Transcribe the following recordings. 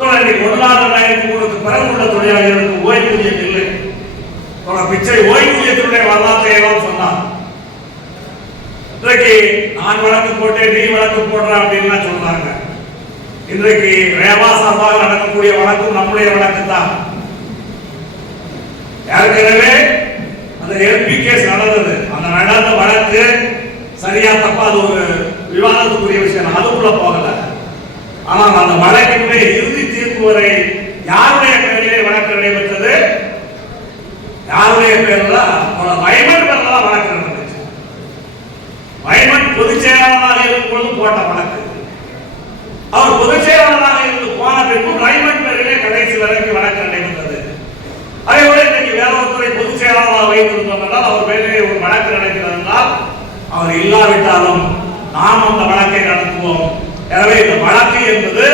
இன்னைக்கு ஒரு ரெண்டாயிரத்தி மூணுக்கு பிறகு உள்ள தொழிலாளர்களுக்கு ஓய்வூதியம் இல்லை. தொடர் பிச்சை ஓய்வூதியத்தினுடைய வரலாற்றை எல்லாம் சொன்னார். இன்றைக்கு நான் வழக்கு போட்டேன் நீ வழக்கு போடுற அப்படின்னு சொல்றாங்க. இன்றைக்கு ரேவா சார்பாக நடக்கக்கூடிய வழக்கு நம்முடைய வழக்கு தான். ஏற்கனவே அந்த எல்பி கேஸ் நடந்தது. அந்த நடந்த வழக்கு சரியா தப்பா அது ஒரு விவாதத்துக்குரிய விஷயம். அதுக்குள்ள போகல. ஆனால் அந்த வழக்கினுடைய முறை யாருடைய பெயரிலே வழக்கு நடைபெற்றது? யாருடைய பெயர்ல வைமன் பேர்ல தான் வழக்கு நடந்துச்சு வைமன் பொதுச் செயலாளராக இருக்கும் பொழுது போட்ட வழக்கு அவர் பொதுச் செயலாளராக இருந்து போன பின்பு ரைமன் பேரிலே கடைசி வரைக்கும் வழக்கு நடைபெற்றது அதே போல இன்னைக்கு வேளாண்துறை பொதுச் செயலாளராக வைத்திருந்தோம் என்றால் அவர் பேரிலே ஒரு வழக்கு நடக்கிறது என்றால் அவர் இல்லாவிட்டாலும் நாம் அந்த வழக்கை நடத்துவோம் எனவே இந்த வழக்கு என்பது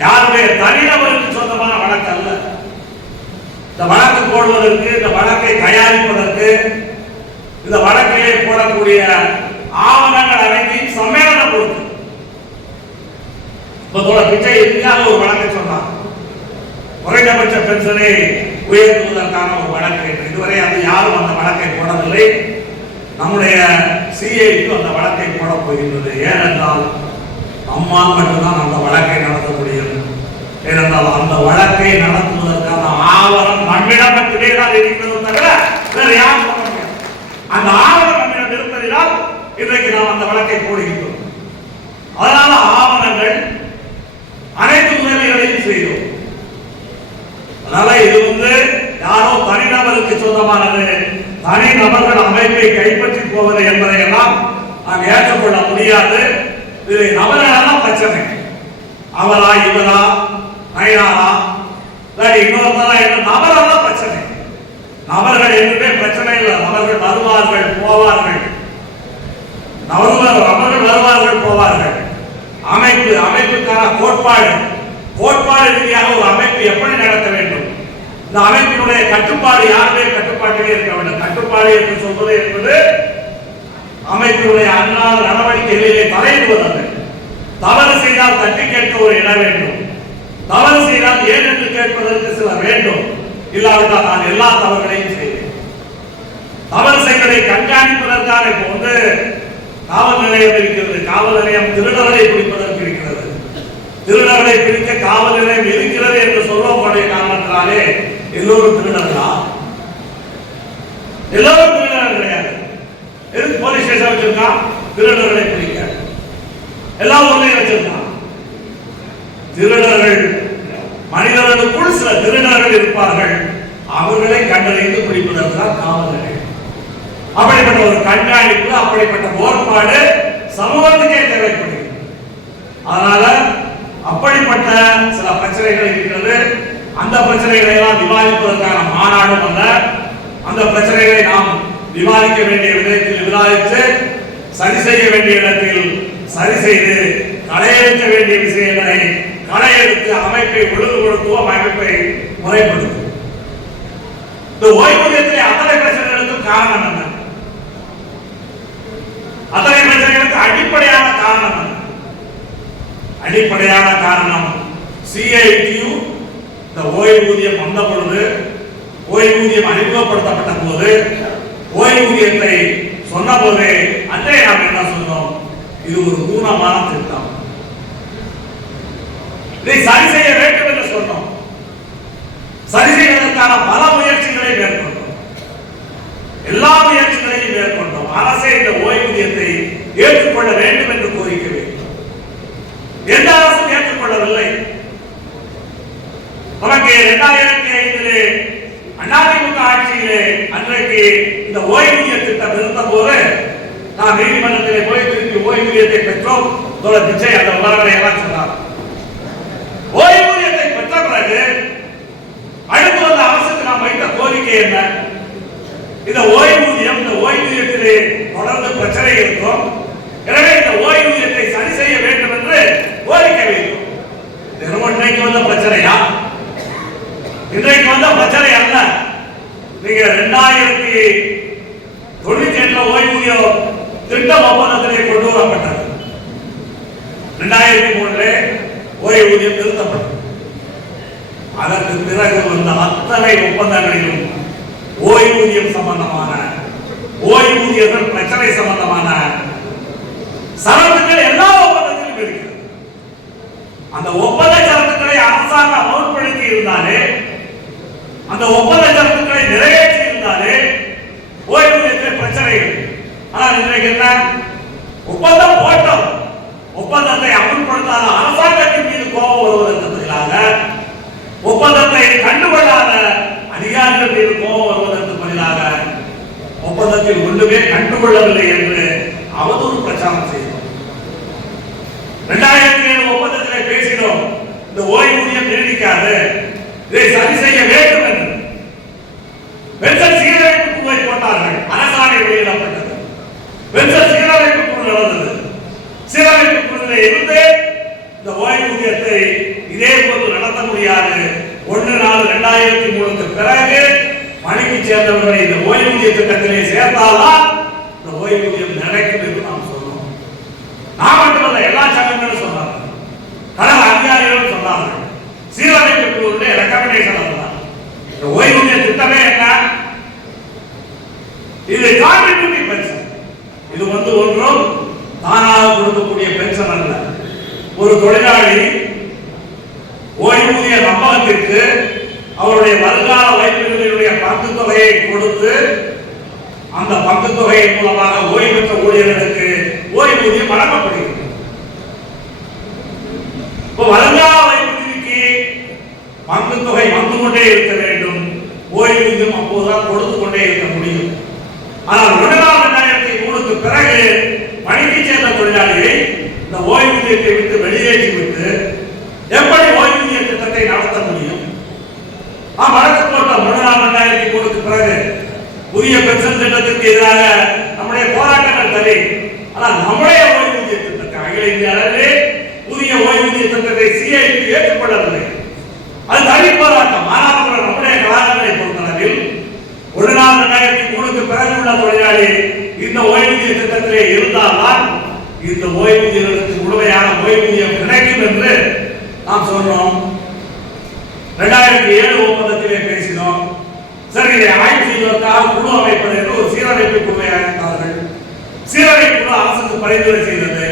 யாருடைய தனிநபருக்கு சொந்தமான வழக்கு அல்ல இந்த வழக்கு போடுவதற்கு இந்த வழக்கை தயாரிப்பதற்கு இந்த வழக்கிலே போடக்கூடிய ஆவணங்கள் அனைத்தையும் சம்மேளனம் கொடுத்து இப்போதோட பிச்சை எதுக்காக ஒரு வழக்கை சொன்னார்? குறைந்தபட்ச பென்ஷனை உயர்த்துவதற்கான ஒரு வழக்கு இதுவரை அது யாரும் அந்த வழக்கை போடவில்லை. நம்முடைய சிஐக்கு அந்த வழக்கை போட போகின்றது. ஏனென்றால் அம்மா மட்டும்தான் அந்த வழக்கை நடத்த முடியும் ஏனென்றால் அந்த வழக்கை நடத்துவதற்கு ஆவணம் நம்மிடம் மட்டுமே தான் இருக்கிறது தவிர வேறு யாரும் போட முடியாது. அந்த ஆவணம் நம்மிடம் இருப்பதினால் இன்றைக்கு நாம் அந்த வழக்கை போடுகின்றோம். அதனால ஆவணங்கள் அனைத்து உதவிகளையும் செய்தோம் அதனால இது வந்து யாரோ தனிநபருக்கு சொந்தமானது தனிநபர்கள் அமைப்பை கைப்பற்றி போவது என்பதை எல்லாம் நாம் ஏற்றுக்கொள்ள முடியாது. இது நபர்களெல்லாம் பிரச்சனை. அவரா இவரா நயனாரா இல்லாட்டி இன்னொருத்தரா என்ன? நபரெல்லாம் பிரச்சனை. நபர்கள் எதுவுமே பிரச்சனை இல்லை. நபர்கள் வருவார்கள் போவார்கள். நபர்கள் நபர்கள் வருவார்கள் போவார்கள். அமைப்பு அமைப்புக்கான கோட்பாடு. கோட்பாடு ரீதியாக ஒரு அமைப்பு எப்படி நடத்த வேண்டும்? இந்த அமைப்பினுடைய கட்டுப்பாடு யாருடைய கட்டுப்பாட்டிலே இருக்க வேண்டும்? கட்டுப்பாடு என்று சொல்வது என்பது அமைப்பினுடைய அன்றாட நடவடிக்கைகளிலே தலையிடுவதல்ல தவறு செய்தால் தட்டி கேட்க ஒரு இடம் வேண்டும். தவறு செய்தால் ஏன் என்று கேட்பதற்கு சில வேண்டும். இல்லாவிட்டால் நான் எல்லா தவறுகளையும் செய்வேன். தவறு செய்வதை கண்காணிப்பதற்கான இப்போ வந்து காவல் நிலையம் இருக்கிறது. காவல் நிலையம் திருடர்களை பிடிப்பதற்கு இருக்கிறது. திருடர்களை பிடிக்க காவல் நிலையம் இருக்கிறது என்று சொல்லக்கூடிய காரணத்தினாலே எல்லோரும் திருடர்களா? எல்லோரும் திருடர்கள் கிடையாது. எதுக்கு போலீஸ் ஸ்டேஷன் வச்சிருக்கா? திருடர்களை பிடிக்க. எல்லா ஊர்லயும் வச்சிருக்கா திருடர்கள் மனிதர்களுக்குள் சில திருடர்கள் இருப்பார்கள். அவர்களை கண்டறிந்து பிடிப்பதற்கு காவலர்கள். அப்படிப்பட்ட ஒரு கண்காணிப்பு அப்படிப்பட்ட கோட்பாடு சமூகத்துக்கே தேவைப்படுகிறது அதனால அப்படிப்பட்ட சில பிரச்சனைகள் இருக்கிறது. அந்த பிரச்சனைகளை எல்லாம் விவாதிப்பதற்கான மாநாடும் அல்ல. அந்த பிரச்சனைகளை நாம் விவாதிக்க வேண்டிய விதத்தில் விவாதித்து சரி செய்ய வேண்டிய இடத்தில் சரி செய்து களையெடுக்க வேண்டிய விஷயங்களை களையெடுத்து அமைப்பை ஒழுங்குபடுத்துவோம் அமைப்பை முறைப்படுத்துவோம் இந்த ஓய்வூதியத்திலே அத்தனை பிரச்சனைகளுக்கும் காரணம் என்ன? அத்தனை பிரச்சனைகளுக்கு அடிப்படையான காரணம் என்ன? அடிப்படையான காரணம் சிஐடியு இந்த ஓய்வூதியம் வந்த பொழுது ஓய்வூதியம் அறிமுகப்படுத்தப்பட்ட போது ஓய்வூதியத்தை சொன்ன போது அன்றைய நாம் என்ன சொன்னோம்? இது ஒரு ஊனமான திட்டம். இதை சரி செய்ய வேண்டும் என்று சொன்னோம். சரி செய்வதற்கான பல முயற்சிகளை மேற்கொண்டோம். எல்லா முயற்சிகளையும் மேற்கொண்டோம். அரசே இந்த ஓய்வூதியத்தை ஏற்றுக்கொள்ள வேண்டும் என்று கோரிக்கை எந்த அரசும் ஏற்றுக்கொள்ளவில்லை. நமக்கு இரண்டாயிரத்தி ஐந்திலே அதிமுக ஆட்சியிலே அன்றைக்கு இந்த ஓய்வூதிய திட்டம் இருந்த போது நாம் நீதிமன்றத்திலே போய் திருப்பி ஓய்வூதியத்தை பெற்றோம். தோழர் பிச்சை அந்த விவரங்களை எல்லாம் சொன்னார். ஓய்வூதியத்தை பெற்ற பிறகு அடுத்து வந்த அரசுக்கு நாம் வைத்த கோரிக்கை என்ன? இந்த ஓய்வூதியம் இந்த ஓய்வூதியத்திலே தொடர்ந்து பிரச்சனை இருக்கும். எனவே இந்த ஓய்வூதியத்தை சரி செய்ய வேண்டும் என்று கோரிக்கை வைக்கும் இது இன்றைக்கு வந்த பிரச்சனையா? இன்றைக்கு வந்த பிரச்சனை அல்ல. நீங்க ரெண்டாயிரத்தி தொண்ணூத்தி எட்டுல ஓய்வூதியம் திட்டம் ஒப்பந்தத்திலே கொண்டு வரப்பட்டது. ரெண்டாயிரத்தி மூணுல ஓய்வூதியம் நிறுத்தப்பட்டது அதற்கு பிறகு வந்த அத்தனை ஒப்பந்தங்களிலும் ஓய்வூதியம் சம்பந்தமான ஓய்வூதியர்கள் பிரச்சனை சம்பந்தமான சரத்துக்கள் எல்லா ஒப்பந்தத்திலும் இருக்கிறது. அந்த ஒப்பந்த சரத்துக்களை அரசாங்கம் அமல்படுத்தி இருந்தாலே அந்த ஒப்பந்த சரத்துக்களை நிறைவேற்றி இருந்தாலே ஓய்வூதியத்தில் பிரச்சனை ஆனால் இன்றைக்கு என்ன? ஒப்பந்தம் போட்டோம். ஒப்பந்தத்தை அமல்படுத்தாத அரசாங்கம் ஒன்றுமே கண்டுகொள்ளவில்லை என்று அவதூறு பிரச்சாரம் செய்தோம். இரண்டாயிரத்தி ஏழு ஒப்பந்தத்திலே பேசினோம் இந்த ஓய்வூதியம் நீடிக்காது இதை சரி செய்ய வேண்டும் என்று பென்சன் சீரமைப்பு குழுவை போட்டார்கள் அரசாணை வெளியிடப்பட்டது பென்சன் சீரமைப்பு குழு நடந்தது சீரமைப்பு குழுவில் இருந்து இந்த ஓய்வூதியத்தை இதே போன்று நடத்த முடியாது ஒன்று நாலு இரண்டாயிரத்தி மூணுக்கு பிறகு பணிக்கு சேர்ந்தவர்களை இந்த ஓய்வூதிய திட்டத்திலே சேர்த்தால்தான் இந்த ஓய்வூதியம் நடக்கும் என்று நாம் சொன்னோம் நான் மட்டுமல்ல எல்லா சங்கங்களும் சொன்னாங்க கழக அதிகாரிகளும் சொன்னார்கள் சீரமைப்பு குழுவுடைய ரெக்கமெண்டேஷன் அதுதான் இந்த ஓய்வூதிய திட்டமே என்ன? இது கான்ட்ரிபியூட்டிங் பென்ஷன். இது வந்து ஒன்றும் தானாக கொடுக்கக்கூடிய பென்ஷன் அல்ல. ஒரு தொழிலாளி ஓய்வூதிய நம்பகத்திற்கு அவருடைய வருங்கால வைப்பினுடைய பங்கு தொகையை கொடுத்து அந்த பங்கு தொகையின் மூலமாக ஓய்வு பெற்ற ஊழியர்களுக்கு ஓய்வூதியம் வழங்கப்படுகிறது. வருங்கால பங்கு தொகை வந்து கொண்டே இருக்க வேண்டும். ஓய்வூதியம் அப்போதுதான் கொடுத்து கொண்டே இருக்க முடியும். ஆனால் ஒரு ரெண்டாயிரத்தி மூணுக்கு பிறகு பணிக்கு சேர்ந்த தொழிலாளியை இந்த ஓய்வூதியத்தை விட்டு வெளியேற்றி விட்டு எப்படி ஓய்வூதிய திட்டத்தை நடத்த முடியும் ஆ வழக்கு போட்டோம் ஒரு நாள் ரெண்டாயிரத்தி மூணுக்கு பிறகு புதிய பென்ஷன் எதிராக நம்முடைய போராட்டங்கள் தள்ளி ஆனால் நம்முடைய ஓய்வூதிய திட்டத்தை அகில இந்திய அளவிலே புதிய ஓய்வூதிய திட்டத்தை சிஐடி ஏற்றுக்கொள்ளவில்லை. அது தனி போராட்டம். ஆனால் நம்முடைய கலாச்சாரத்தை பொறுத்தளவில் ஒரு நாள் ரெண்டாயிரத்தி மூணுக்கு பிறகு உள்ள தொழிலாளி இந்த ஓய்வூதிய திட்டத்திலே இருந்தால்தான் இந்த ஓய்வூதியர்களுக்கு முழுமையான ஓய்வூதியம் கிடைக்கும் என்று நாம் சொன்னோம். ரெண்டாயிரத்தி ஏழு ஒப்பந்தத்திலே பேசினோம். சார் இதை ஆய்வு செய்வதற்காக குழு அமைப்பது என்று ஒரு சீரமைப்பு குழுவை அமைத்தார்கள் சீரமைப்பு குழு அரசுக்கு பரிந்துரை செய்தது.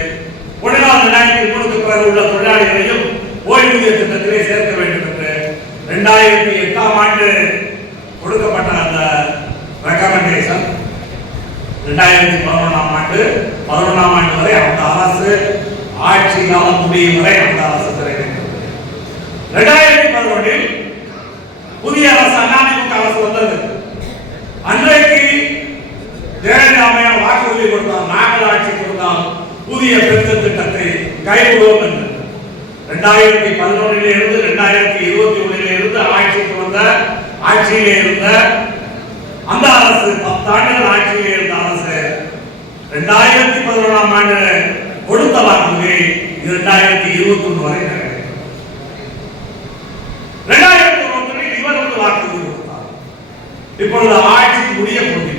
ஒரு நாள் ரெண்டாயிரத்தி மூணுக்கு பிறகு உள்ள தொழிலாளிகளையும் ஓய்வூதிய திட்டத்திலே சேர்க்க வேண்டும் என்று ரெண்டாயிரத்தி எட்டாம் ஆண்டு கொடுக்கப்பட்ட அந்த ரெக்கமெண்டேஷன் ரெண்டாயிரத்தி பதினொன்றாம் ஆண்டு பதினொன்றாம் ஆண்டு வரை அந்த அரசு ஆட்சி காலம் முடியும் வரை அந்த அரசு நிறைவேற்றது ரெண்டாயிரத்தி பதினொன்றில் புதிய அரசு அரசு வந்தது. அன்றைக்கு ஜெயலலிதா அம்மையார் வாக்குறுதி கொடுத்தார் நாங்கள் ஆட்சி கொடுத்தால் புதிய பெருத்த திட்டத்தை கைவிடுவோம் என்று. ரெண்டாயிரத்தி பதினொன்றிலே இருந்து ரெண்டாயிரத்தி இருபத்தி ஒன்றிலே இருந்து ஆட்சிக்கு வந்த ஆட்சியிலே இருந்த அந்த அரசு பத்தாண்டுகள் ஆட்சியிலே இருந்த அரசு ரெண்டாயிரத்தி பதினொன்றாம் ஆண்டு கொடுத்த வாக்குறுதி இரண்டாயிரத்தி இருபத்தி ஒன்று வரை நிறைவேறியது. ரெண்டாயிரத்தி ஒன்றில் இவர் வந்து வாக்குறுதி கொடுத்தார் இப்பொழுது ஆட்சி முடிய போகிறது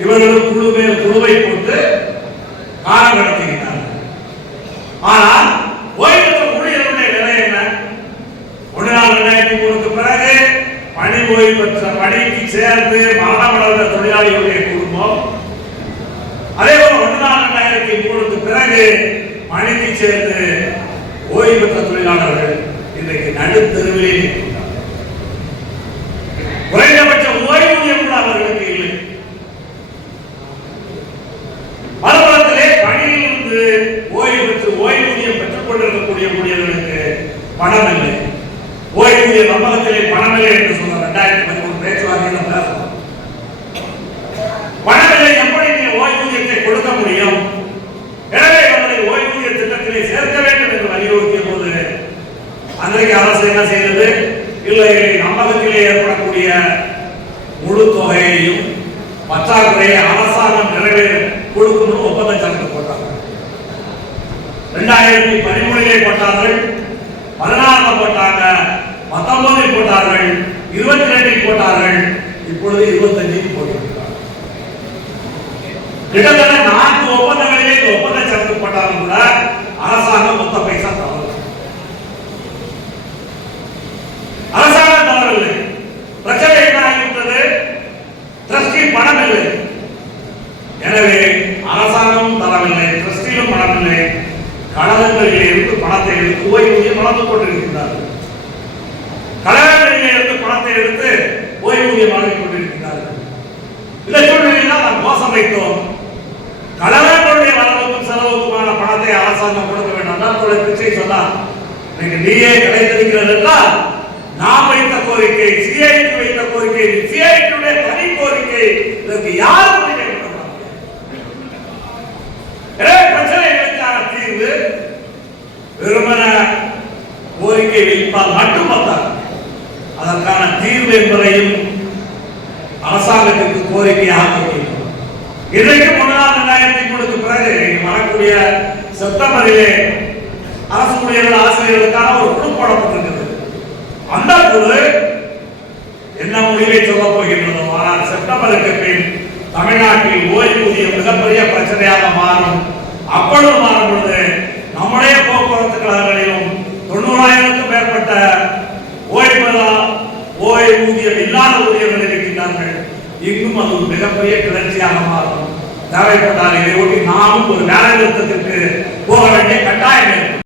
இவர்களும் குழு மேல் குழுவை போட்டு காலம் கடத்துகிறார்கள் ஆனால் ஓய்வு பெற்ற ஊழியர்களுடைய நிலை என்ன? ஒன்று நாள் ரெண்டாயிரத்தி மூணுக்கு பிறகு பணி ஓய்வு பெற்ற பணிக்கு சேர்ந்து மரணமடைந்த தொழிலாளிகளுடைய குடும்பம். அதே போல ஒன்று நாள் ரெண்டாயிரத்தி மூணுக்கு பிறகு பணிக்கு சேர்ந்து ஓய்வு பெற்ற தொழிலாளர்கள் இன்றைக்கு நடுத்தருவிலே நிற்கின்றனர் குறைந்தபட்ச ஓய்வூதியம் கூட அவர்களுக்கு இல்லை மறுபுறத்திலே பணியிலிருந்து ஓய்வு பெற்று ஓய்வூதியம் பெற்றுக் கொண்டிருக்கக்கூடிய ஊழியர்களுக்கு பணம் இல்லை ஓய்வூதிய நம்பகத்திலே பணம் இல்லை என்று சொன்ன ரெண்டாயிரத்தி பதிமூணு பேச்சுவார்த்தையில் பேசணும் பணமில்லை எப்படி நீ ஓய்வூதியத்தை கொடுக்க முடியும் எனவே அவர்களை ஓய்வூதிய திட்டத்திலே சேர்க்க வேண்டும் என்று வலியுறுத்திய போது அன்றைக்கு அரசு என்ன செய்தது? இல்லை நம்பகத்திலே ஏற்படக்கூடிய முழு தொகையையும் பற்றாக்குறையை அரசாங்கம் நிறைவேற கொடுக்கணும் ஒப்பந்தம் சரத்து போட்டாங்க. ரெண்டாயிரத்தி பதிமூணிலே போட்டார்கள். பதினாறுல போட்டாங்க. பத்தொன்பதில் போட்டார்கள். இருபத்தி ரெண்டில் போட்டார்கள். இப்பொழுது இருபத்தஞ்சில் போட்டிருக்கிறார்கள். கிட்டத்தட்ட நான்கு ஒப்பந்தங்களிலே இந்த ஒப்பந்த சரத்து போட்டாலும் கூட அரசாங்கம் மொத்த பைசா தவறு இருந்து பணத்தை எடுத்து ஓய்வூதியம் வளர்ந்து கொண்டிருக்கின்றார்கள் கலைஞர்களில் இருந்து பணத்தை எடுத்து ஓய்வூதியம் வழங்கிக் கொண்டிருக்கிறார்கள் இந்த சூழ்நிலையில் தான் நாம் கோஷம் வைத்தோம் கலைஞர்களுடைய வரவுக்கும் செலவுக்குமான பணத்தை அரசாங்கம் கொடுக்க வேண்டும் தான் பிச்சை சொன்னார். இன்னைக்கு டிஏ கிடைத்திருக்கிறது என்றால் நாம் வைத்த கோரிக்கை சிஐடி வைத்த கோரிக்கை சிஐடியுடைய தனி கோரிக்கை இதற்கு யாரும் பிரச்சனைகளுக்கான தீர்வு வெறுமன கோரிக்கை வைப்பால் மட்டும் வந்தார் அதற்கான தீர்வு என்பதையும் அரசாங்கத்திற்கு கோரிக்கையாக வைக்கிறோம் இன்றைக்கு முன்னாள் ரெண்டாயிரத்தி மூணுக்கு பிறகு வரக்கூடிய செப்டம்பரிலே அரசு ஊழியர்கள் ஆசிரியர்களுக்கான ஒரு குழு போடப்பட்டிருக்கிறது அந்த குழு என்ன முடிவை சொல்ல போகின்றதோ ஆனால் செப்டம்பருக்கு பின் தமிழ்நாட்டில் ஓய்வூதிய மிகப்பெரிய பிரச்சனையாக மாறும். அப்பொழுது மாறும் பொழுது நம்முடைய போக்குவரத்து கழகங்களிலும் தொண்ணூறாயிரத்துக்கும் மேற்பட்ட ஓய்வு ஓய்வூதியம் இல்லாத ஊழியர்கள் இருக்கின்றார்கள் இன்னும் அது ஒரு மிகப்பெரிய கிளர்ச்சியாக மாறும். தேவைப்பட்டால் இதை ஒட்டி நாமும் ஒரு வேலை நிறுத்தத்திற்கு போக வேண்டிய கட்டாயம் ஏற்படும்.